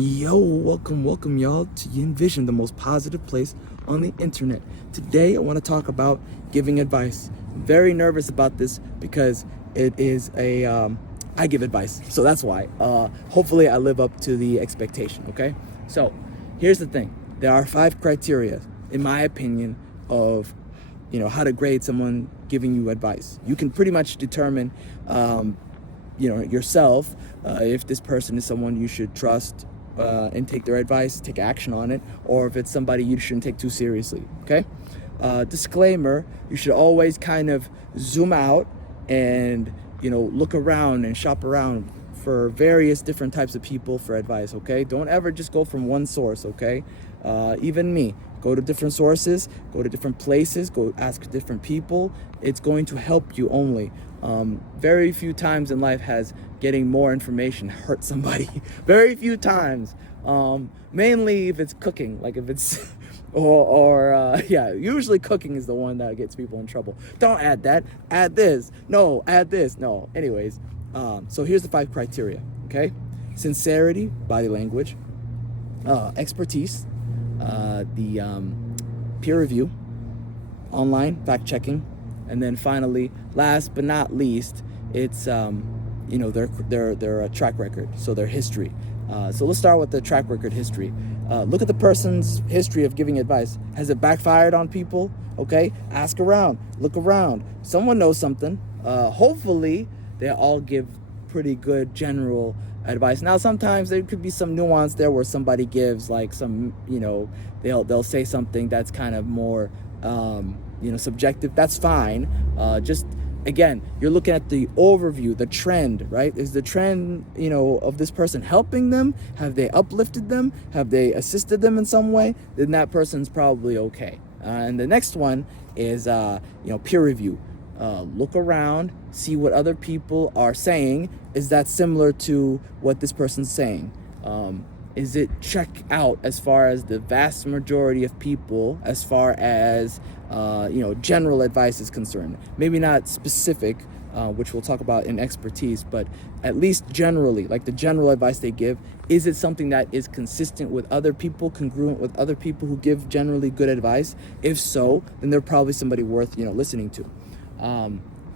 Yo, welcome y'all to Envision, the most positive place on the internet. Today I want to talk about giving advice. I'm very nervous about this because it is I give advice, so that's why. Hopefully I live up to the expectation, okay? So here's the thing. There are 5 criteria, in my opinion, of how to grade someone giving you advice. You can pretty much determine yourself if this person is someone you should trust and take their advice, take action on it, or if it's somebody you shouldn't take too seriously, okay? Disclaimer, you should always kind of zoom out and, look around and shop around for various different types of people for advice, okay? Don't ever just go from one source, okay? Even me, go to different sources, go to different places, go ask different people. It's going to help you only. Very few times in life has getting more information hurt somebody. Very few times. Mainly if it's cooking, like if it's usually cooking is the one that gets people in trouble. Don't add that, add this, no, add this, no. Anyways, so here's the 5 criteria, okay? Sincerity, body language, expertise, the peer review, online fact checking, and then finally, last but not least, it's their track record, so their history. So let's start with the track record history. Look at the person's history of giving advice. Has it backfired on people? Okay, ask around, look around. Someone knows something. Hopefully, they all give pretty good general advice. Now, sometimes there could be some nuance there where somebody gives like some, they'll say something that's kind of more, subjective. That's fine. Just again, you're looking at the overview, the trend, right? Is the trend, of this person helping them? Have they uplifted them? Have they assisted them in some way? Then that person's probably okay. And the next one is, peer review. Look around, see what other people are saying. Is that similar to what this person's saying? Is it check out as far as the vast majority of people, as far as, general advice is concerned? Maybe not specific, which we'll talk about in expertise, but at least generally, like the general advice they give, is it something that is consistent with other people, congruent with other people who give generally good advice? If so, then they're probably somebody worth, listening to.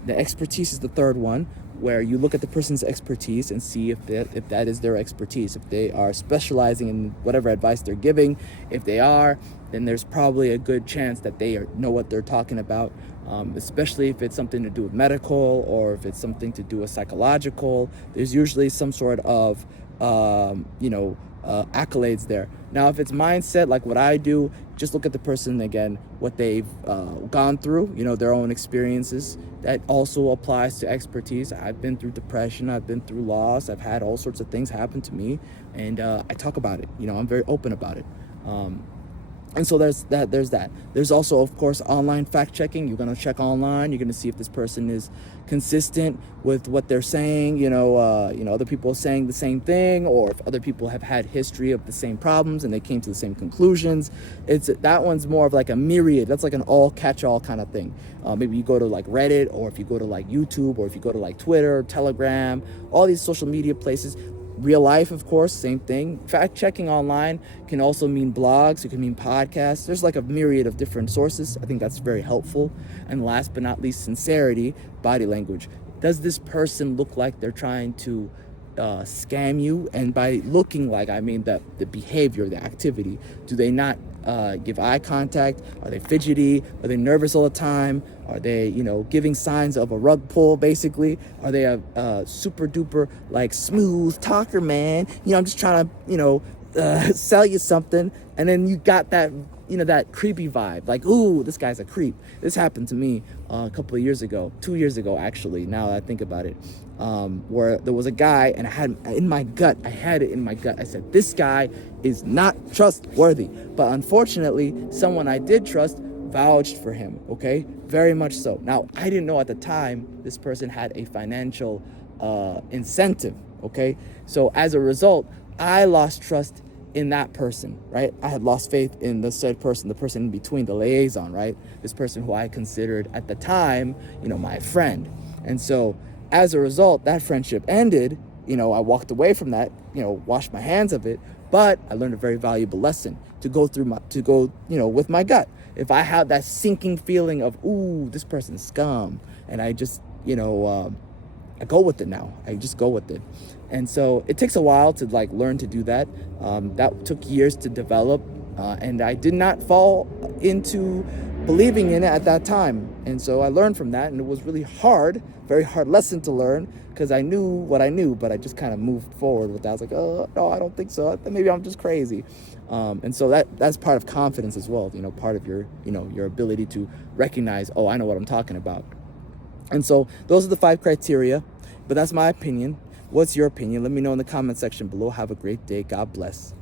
The expertise is the third one, where you look at the person's expertise and see if that is their expertise. If they are specializing in whatever advice they're giving, if they are, then there's probably a good chance that they know what they're talking about, especially if it's something to do with medical or if it's something to do with psychological. There's usually some sort of, accolades there. Now, if it's mindset, like what I do, just look at the person again, what they've gone through, their own experiences. That also applies to expertise. I've been through depression, I've been through loss, I've had all sorts of things happen to me, and I talk about it. I'm very open about it. And so there's that. There's also, of course, online fact checking. You're going to check online. You're going to see if this person is consistent with what they're saying. Other people are saying the same thing, or if other people have had history of the same problems and they came to the same conclusions. That one's more of like a myriad. That's like an all catch-all kind of thing. Maybe you go to like Reddit, or if you go to like YouTube, or if you go to like Twitter, Telegram, all these social media places. Real life, of course, same thing. Fact checking online can also mean blogs. It can mean podcasts. There's like a myriad of different sources. I think that's very helpful. And last but not least, sincerity, body language. Does this person look like they're trying to scam you? And by looking like, I mean the behavior, the activity. Do they not give eye contact? Are they fidgety? Are they nervous all the time? Are they, giving signs of a rug pull, basically? Are they a super duper, like, smooth talker, man? I'm just trying to, sell you something. And then you got that, that creepy vibe. Like, ooh, this guy's a creep. This happened to me a couple of years ago, 2 years ago, actually, now that I think about it, where there was a guy, and I had it in my gut. I said, this guy is not trustworthy. But unfortunately, someone I did trust vouched for him, okay? Very much so. Now, I didn't know at the time this person had a financial incentive, okay? So as a result, I lost trust in that person, right? I had lost faith in the said person, the person in between, the liaison, right? This person who I considered at the time, my friend. And so as a result, that friendship ended. I walked away from that, washed my hands of it. But I learned a very valuable lesson to go with my gut. If I have that sinking feeling of, ooh, this person's scum, and I just, I go with it now. I just go with it. And so it takes a while to like learn to do that. That took years to develop. And I did not fall into believing in it at that time. And so I learned from that, and it was really hard, very hard lesson to learn, because I knew what I knew, but I just kind of moved forward with that. I was like, oh, no, I don't think so. Maybe I'm just crazy. And so that's part of confidence as well. Part of your ability to recognize, oh, I know what I'm talking about. And so those are the 5 criteria, but that's my opinion. What's your opinion? Let me know in the comment section below. Have a great day. God bless.